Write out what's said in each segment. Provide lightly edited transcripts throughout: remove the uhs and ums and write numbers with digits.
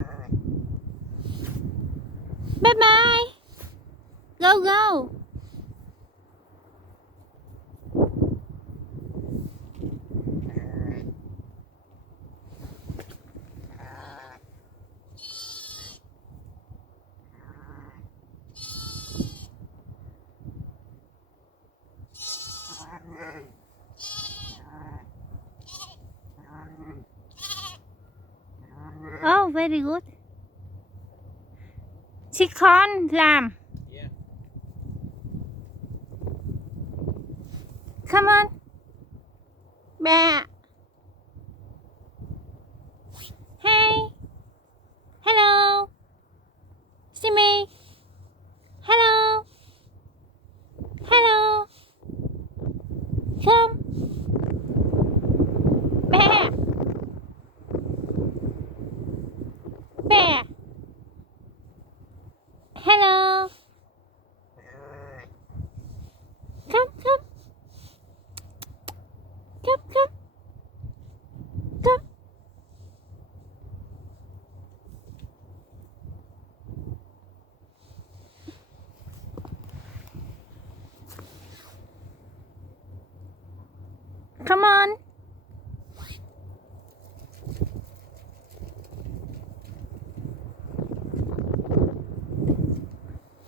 Bye bye. Go go. Oh, very good. Chị con làm. Yeah. Come on. Bà. Hey. Hello. See me. Hello. Hello. Come. Bà. Bà. Hello. Come, come. Come, come. Come. Come on.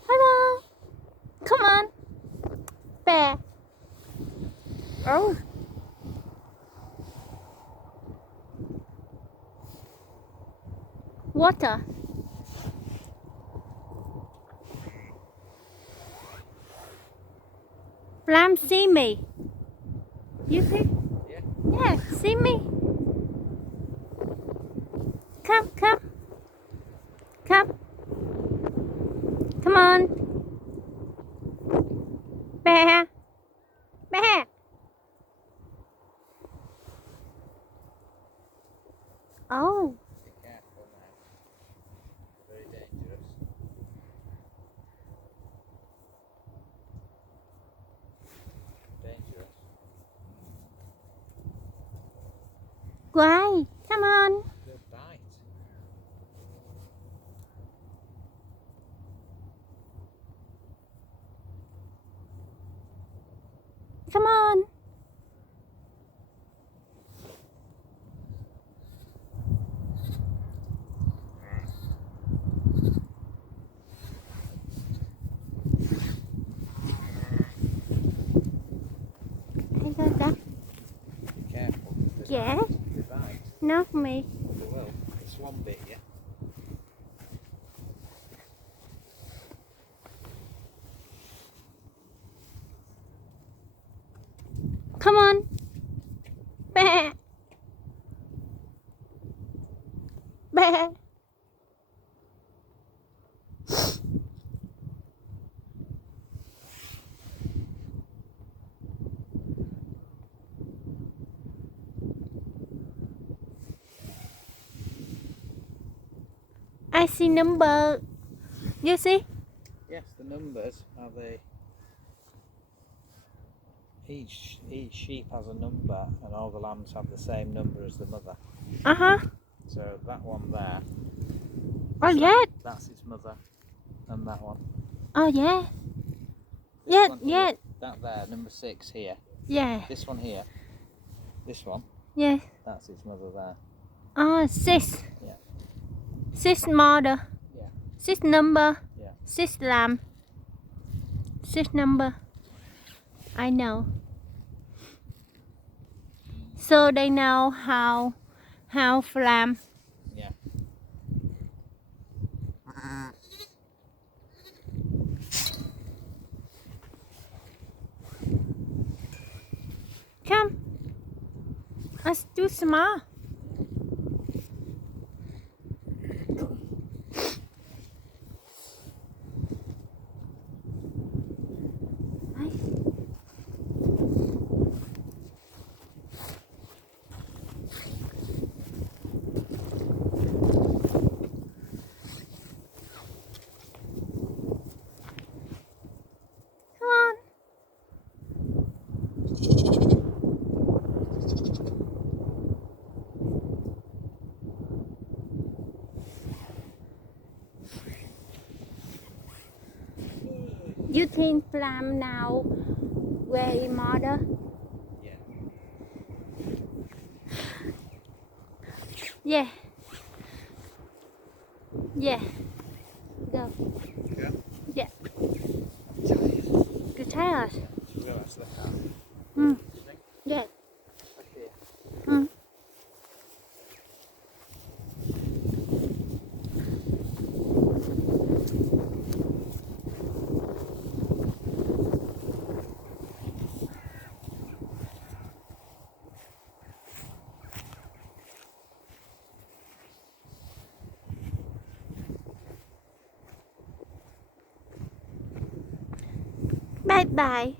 Hello. Come on. Bear. Oh. Water. Lamb, see me. You see? Yeah. Yeah, see me. Come, come. Come. Come on. Bear. Bear. Oh. Be careful now. Very dangerous. Dangerous. Why? Come on. Good bite. Come on. I got that. Be careful. Yeah. They bite. Not me. They will. This one bit you. Come on. Bear. Bear. I see number. You see? Yes, the numbers are the. Each sheep has a number, and all the lambs have the same number as the mother. Uh-huh. So that one there. Oh, yeah. That's its mother, and that one. Oh, yeah. This Yeah, one yeah. here, that there, number 6 here. Yeah. This one here. This one. Yeah. That's its mother there. Oh, 6. Yeah. 6 mother. Yeah. 6 number. Yeah. 6 lamb. 6 number. I know. So they know how lamb. Yeah. Come. Let's do small. You think farm now very modern? Yeah. Yeah. Yeah. Go. Yeah. Yeah. Tired. You're tired? Should we go back to the car? Mm. You think? Yeah. Back here. Mm. Bye bye.